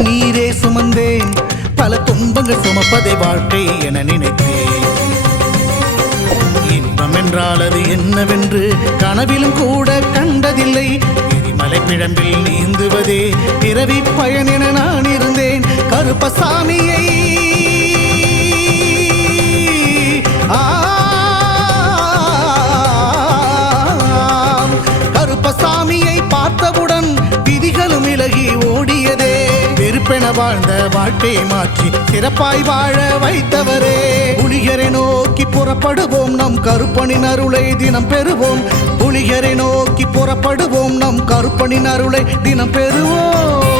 கண்ணீரே சுமந்தேன், பல துன்பங்கள் சுமப்பதை வாழ்க்கை என நினைத்தேன். இன்பம் என்றால் அது என்னவென்று கனவிலும் கூட கண்டதில்லை. எரிமலை பிழம்பில் நீந்துவதே பிறவி பயன் என நான் இருந்தேன். கருப்பசாமியை கருப்பசாமியை பார்த்தவுடன் விதிகளும் விலகி ஓடியதே. வெறுப்பென வாழ்ந்த வாழ்க்கையை மாற்றி சிறப்பாய் வாழ வைத்தவரே. புலிகரை நோக்கி புறப்படுவோம், நம் கருப்பனின் அருளை தினம் பெறுவோம். புலிகரை நோக்கி புறப்படுவோம், நம் கருப்பனின் அருளை தினம் பெறுவோம்.